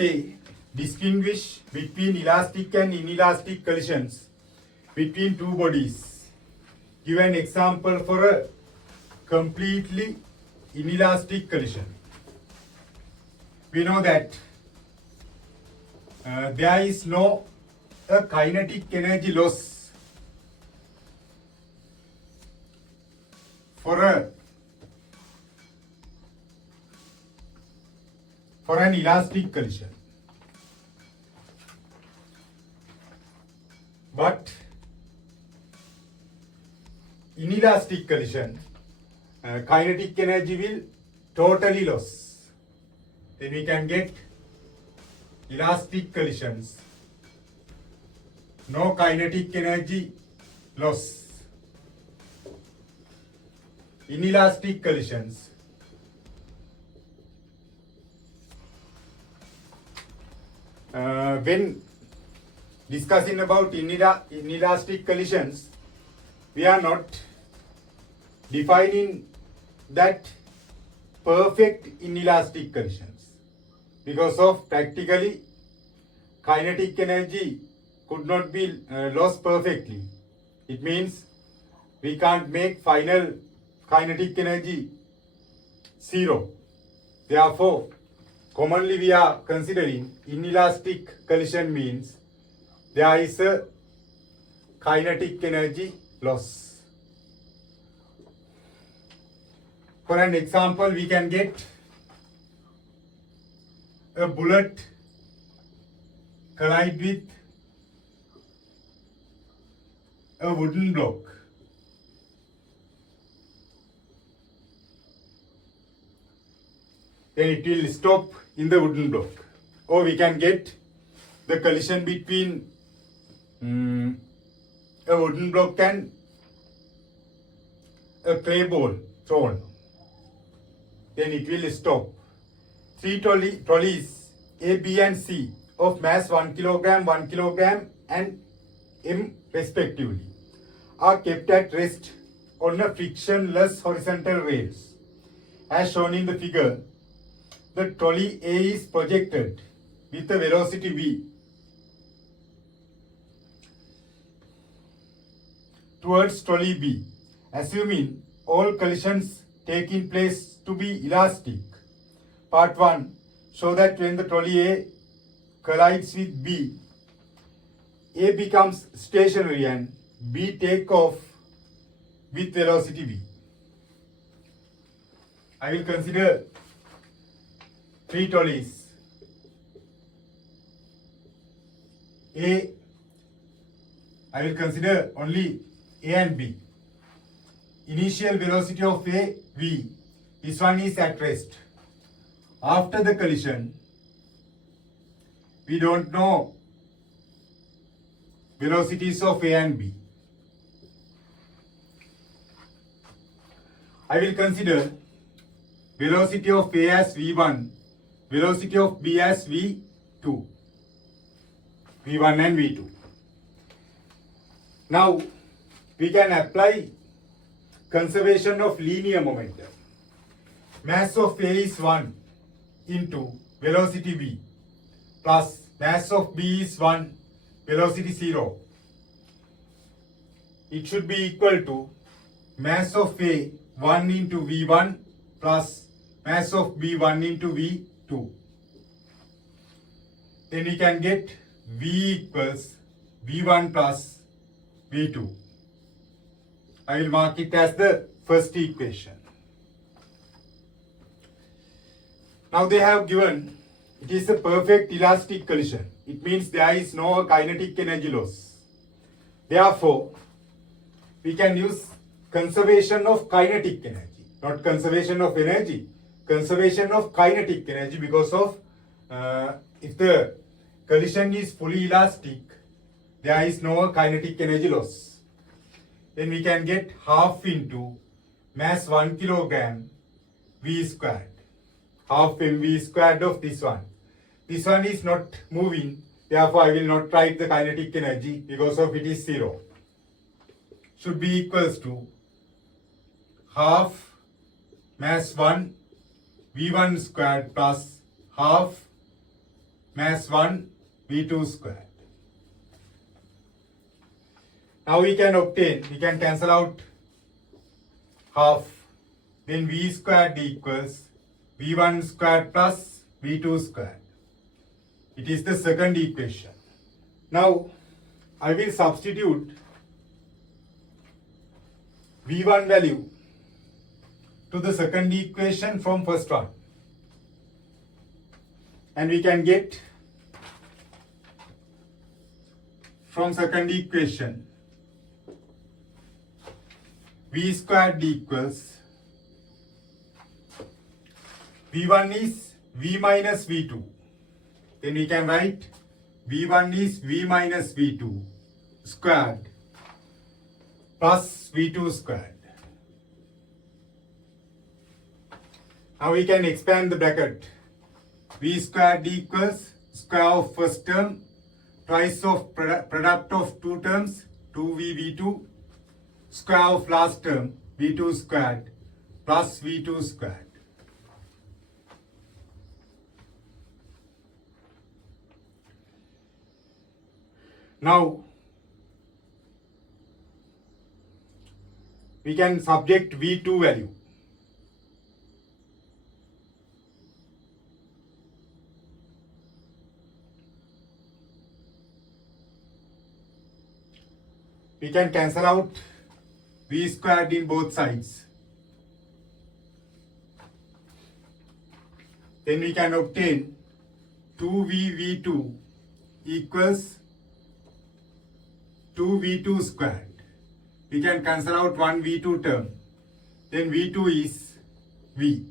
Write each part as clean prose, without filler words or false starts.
a distinguish between elastic and inelastic collisions between two bodies. Give an example for a completely inelastic collision. We know that there is no kinetic energy loss for an elastic collision. But inelastic collision, kinetic energy will totally lose. Then we can get elastic collisions, no kinetic energy loss. Inelastic collisions, when discussing about inelastic collisions, we are not defining that perfect inelastic collisions because of practically kinetic energy could not be lost perfectly. It means we can't make final kinetic energy zero. Therefore, commonly we are considering inelastic collision means there is a kinetic energy loss. For an example, we can get a bullet collide with a wooden block. Then it will stop in the wooden block. Or we can get the collision between a wooden block and a clay ball thrown. Then it will stop. Three trolleys A, B and C of mass 1 kilogram, 1 kilogram and M respectively are kept at rest on a frictionless horizontal rails. As shown in the figure, the trolley A is projected with a velocity V towards trolley B, assuming all collisions taking place to be elastic. Part 1 show that when the trolley A collides with B, A becomes stationary and B take off with velocity V. I will consider three trolleys. I will consider only A and B. Initial velocity of A, V. This one is at rest. After the collision, we don't know velocities of A and B. I will consider velocity of A as V1, velocity of B as V2. V1 and V2. Now, we can apply conservation of linear momentum. Mass of A is 1 into velocity V plus mass of B is 1, velocity 0. It should be equal to mass of A 1 into V1 plus mass of B 1 into V2. Then we can get V equals V1 plus V2. I will mark it as the first equation. Now they have given it is a perfect elastic collision. It means there is no kinetic energy loss. Therefore, we can use conservation of kinetic energy, not conservation of energy, conservation of kinetic energy because of if the collision is fully elastic, there is no kinetic energy loss. Then we can get half into mass 1 kilogram V squared, half mv squared of this one. This one is not moving, therefore I will not write the kinetic energy because of it is 0. Should be equals to half mass 1 V1 squared plus half mass 1 V2 squared. Now we can cancel out half, then V squared equals V1 squared plus V2 squared. It is the second equation. Now I will substitute V1 value to the second equation from first one. And we can get from second equation V squared equals V1 is V minus V2. Then we can write V1 is V minus V2 squared plus V2 squared. Now we can expand the bracket. V squared equals square of first term twice of product of two terms 2V V2 square of last term V2 squared plus V2 squared. Now we can subject V2 value. We can cancel out V squared in both sides. Then we can obtain 2V V2 equals 2V2 squared. We can cancel out one V2 term. Then V2 is V.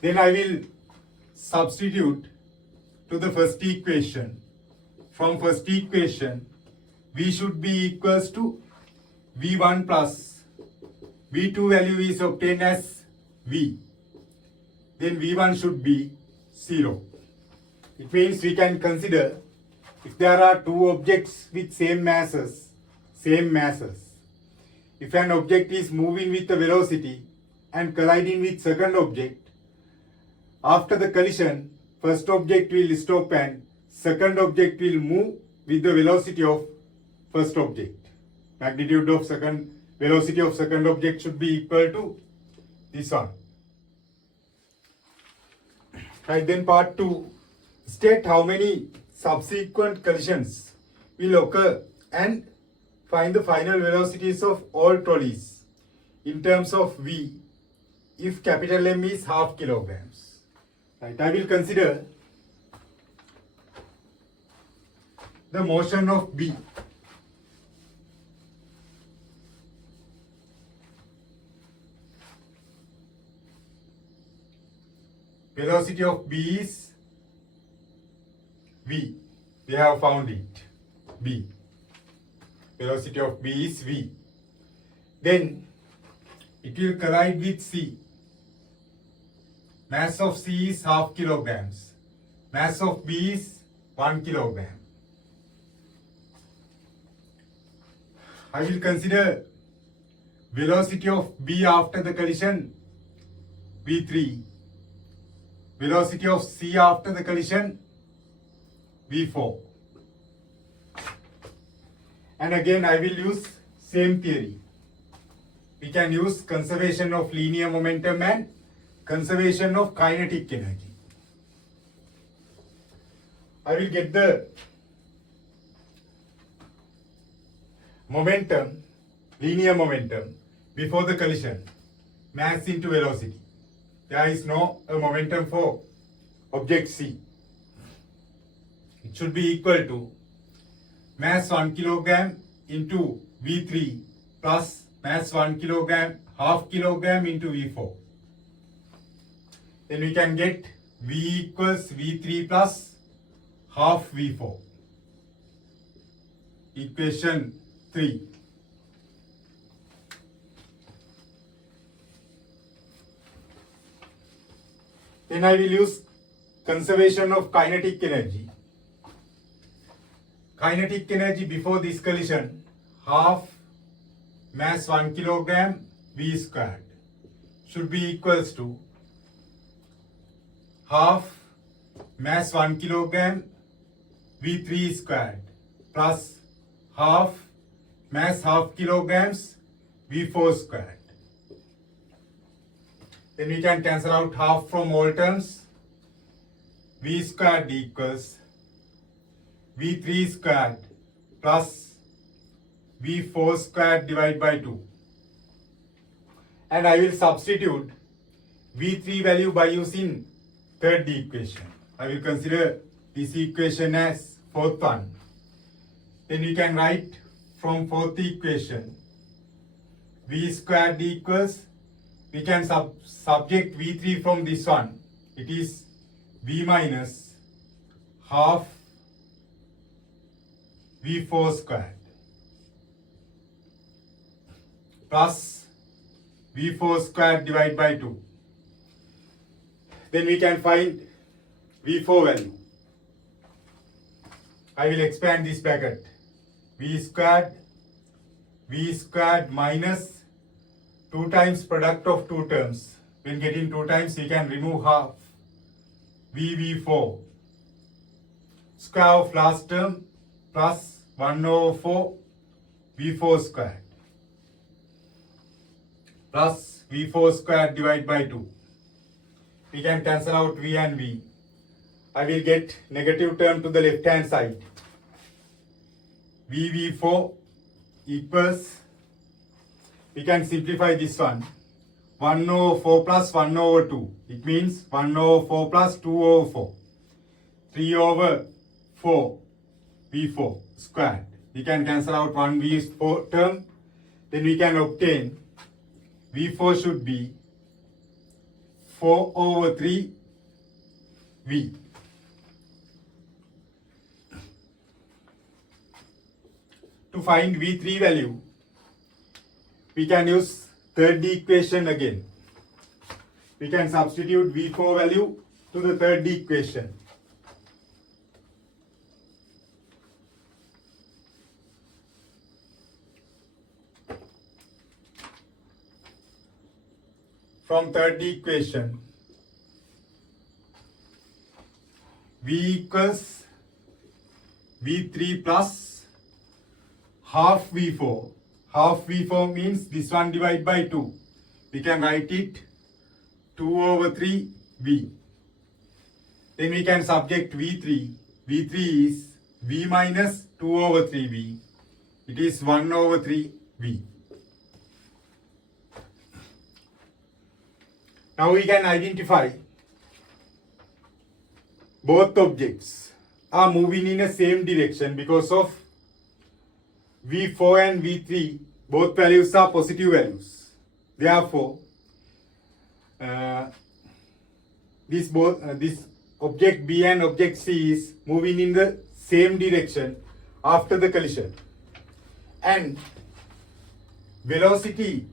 Then I will substitute to the first equation. From first equation, V should be equals to V1 plus V2 value is obtained as V. Then V1 should be 0. It means we can consider if there are two objects with same masses. If an object is moving with a velocity and colliding with second object, after the collision, first object will stop and second object will move with the velocity of first object. Magnitude of velocity of second object should be equal to this one. Right, then part 2. State how many subsequent collisions will occur and find the final velocities of all trolleys in terms of V if capital M is half kilograms. Right, I will consider the motion of B. Velocity of B is V. We have found it. B. Velocity of B is V. Then it will collide with C. Mass of C is half kilograms. Mass of B is 1 kilogram. I will consider velocity of B after the collision V3. Velocity of C after the collision V4. And again I will use same theory. We can use conservation of linear momentum and conservation of kinetic energy. I will get the momentum, linear momentum before the collision, mass into velocity. There is no momentum for object C. It should be equal to mass 1 kilogram into V3 plus mass 1 kilogram, half kilogram into V4. Then we can get V equals V3 plus half V4. Equation 3. Then I will use conservation of kinetic energy. Kinetic energy before this collision, half mass 1 kilogram V squared. should be equals to half mass 1 kilogram V3 squared plus half mass half kilograms V4 squared. Then we can cancel out half from all terms. V squared equals V3 squared plus V4 squared divided by 2. And I will substitute V3 value by using third equation. I will consider this equation as fourth one. Then we can write from fourth equation V squared equals, we can subject V3 from this one. It is V minus half V4 squared plus V4 squared divided by 2. Then we can find V4 value. I will expand this bracket. V squared minus 2 times product of 2 terms. When getting 2 times, we can remove half. V4 square of last term plus 1 over 4 V4 squared plus V4 squared divided by 2. We can cancel out V and V. I will get negative term to the left hand side. VV4 equals, we can simplify this one. 1 over 4 plus 1 over 2. It means 1 over 4 plus 2 over 4. 3 over 4 V4 squared. We can cancel out one V4 term. Then we can obtain V4 should be 4 over 3 V. To find V3 value, we can use third equation again. We can substitute V4 value to the third equation. From third equation, V equals V3 plus half V4. Half V4 means this one divided by 2. We can write it 2 over 3 V. Then we can subject V3. V3 is V minus 2 over 3 V. It is 1 over 3 V. Now we can identify both objects are moving in the same direction because of V4 and V3, both values are positive values. Therefore, this object B and object C is moving in the same direction after the collision. And velocity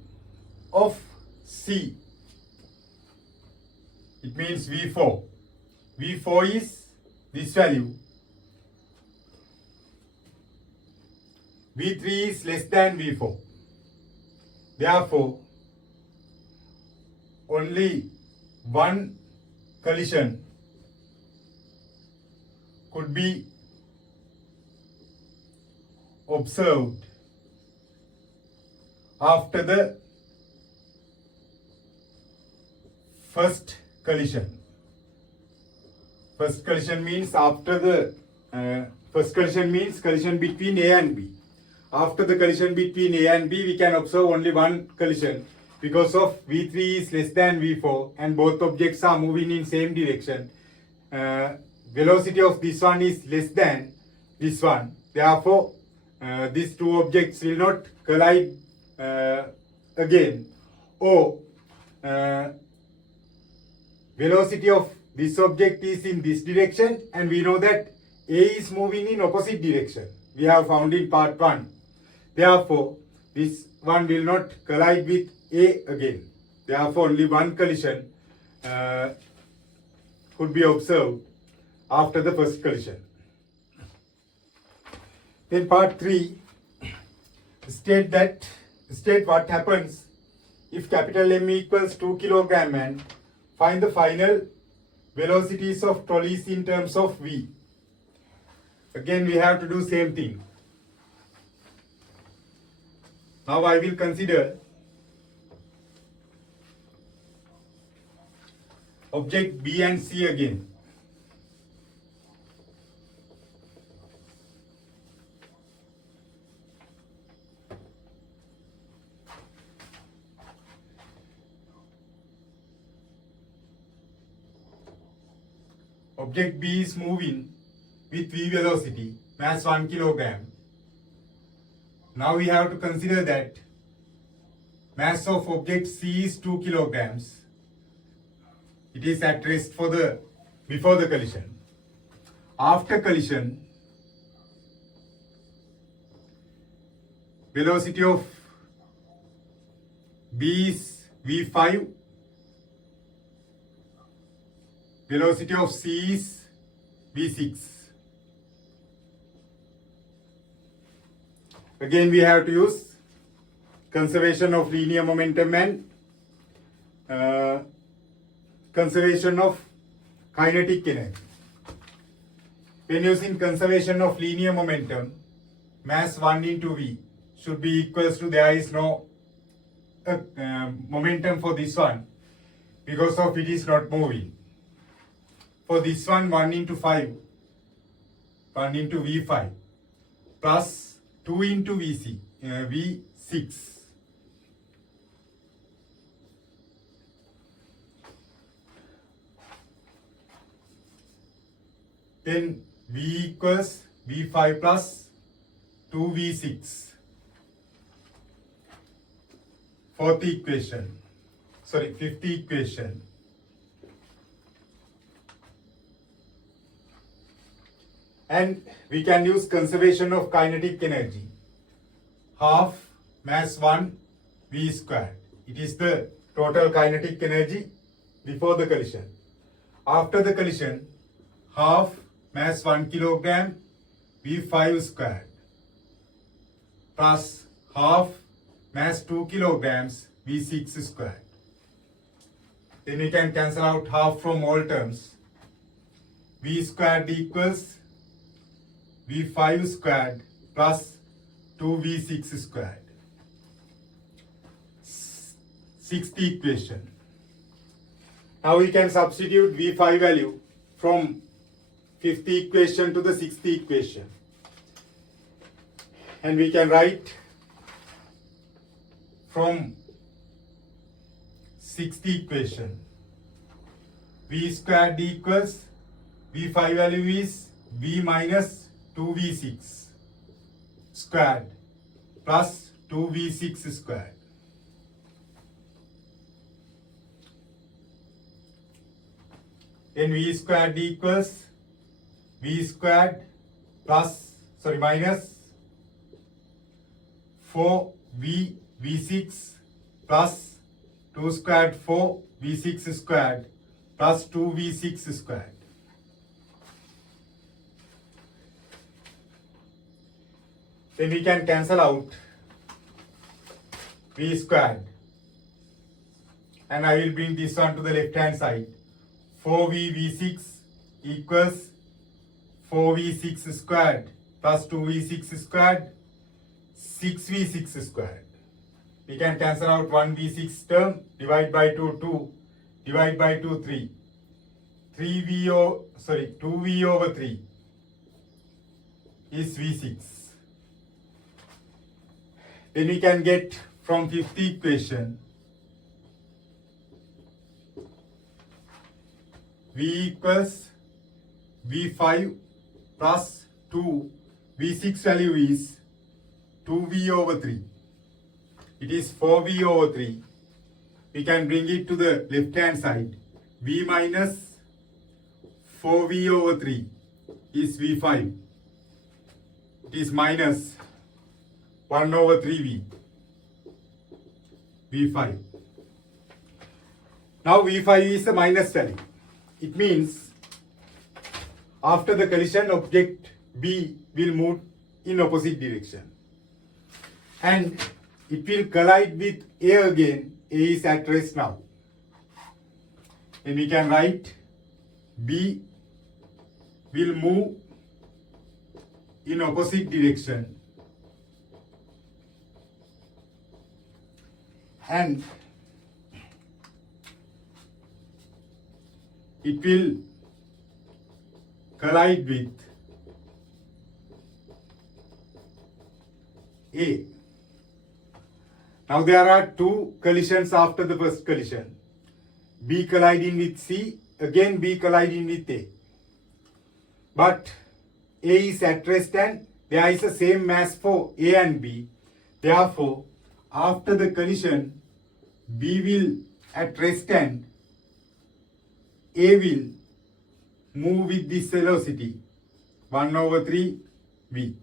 of C, it means V4. V4 is this value. V3 is less than V4. Therefore, only one collision could be observed after the first collision. First collision means after the first collision means collision between A and B. After the collision between A and B, we can observe only one collision because of V3 is less than V4 and both objects are moving in same direction. Velocity of this one is less than this one. Therefore, these two objects will not collide again. Or velocity of this object is in this direction and we know that A is moving in opposite direction. We have found in part 1. Therefore, this one will not collide with A again. Therefore, only one collision could be observed after the first collision. Then part 3 state what happens if capital M equals 2 kilogram and find the final velocities of trolleys in terms of V. Again we have to do same thing. Now I will consider object B and C again. Object B is moving with V velocity, mass 1 kilogram. Now we have to consider that mass of object C is 2 kilograms. It is at rest before the collision. After collision, velocity of B is V5. Velocity of C is V6. Again we have to use conservation of linear momentum and conservation of kinetic energy. When using conservation of linear momentum, mass 1 into V should be equals to, there is no momentum for this one because of it is not moving. For this one, 1 into 5, 1 into V5 plus 2 into V6. Then V equals V5 plus 2V6. Fifth equation. And we can use conservation of kinetic energy. Half mass 1 V squared. It is the total kinetic energy before the collision. After the collision, half mass 1 kilogram V5 squared plus half mass 2 kilograms V6 squared. Then we can cancel out half from all terms. V squared equals V5 squared plus 2V6 squared. Sixth equation. Now we can substitute V5 value from fifth equation to the sixth equation. And we can write from sixth equation. V squared equals V5 value is V minus 2V6 squared plus 2V6 squared. Then V squared equals V squared minus 4V V6 plus 2 squared 4 V6 squared plus 2V6 squared. Then we can cancel out V squared. And I will bring this one to the left hand side. 4V V6 equals 4V6 squared plus 2V6 squared, 6V6 squared. We can cancel out 1V6 term, divide by 2, 2, divide by 2, 3. 2V over 3 is V6. Then we can get from fifth equation V equals V5 plus 2, V6 value is 2V over 3. It is 4V over 3. We can bring it to the left hand side. V minus 4V over 3 is V5. It is minus 1 over 3V. V5. Now V5 is a minus value. It means after the collision, object B will move in opposite direction. And it will collide with A again A is at rest now. And we can write B will move in opposite direction and it will collide with A. Now there are two collisions after the first collision. B colliding with C, again B colliding with A. But A is at rest and there is the same mass for A and B. Therefore, after the collision, B will at rest and A will move with this velocity 1 over 3 V.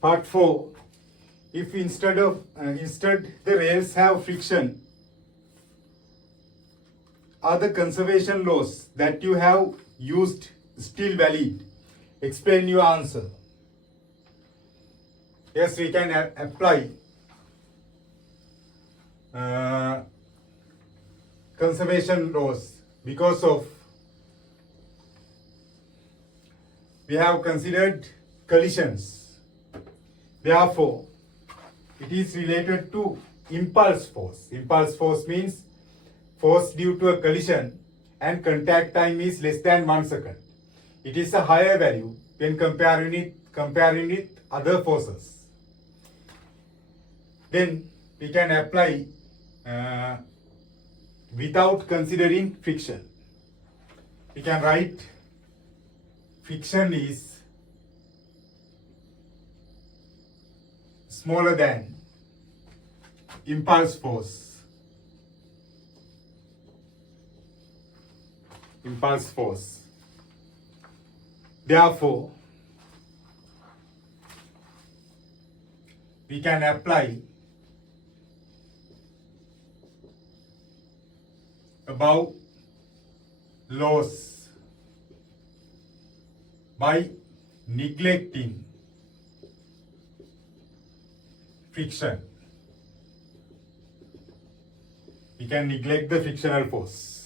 Part 4. If instead the rails have friction, are the conservation laws that you have used still valid? Explain your answer. Yes, we can apply conservation laws because of we have considered collisions. Therefore, it is related to impulse force. Impulse force means force due to a collision and contact time is less than 1 second. It is a higher value when comparing with other forces. Then we can apply without considering friction. We can write friction is smaller than impulse force. Impulse force. Therefore, we can apply above laws by neglecting friction. We can neglect the frictional force.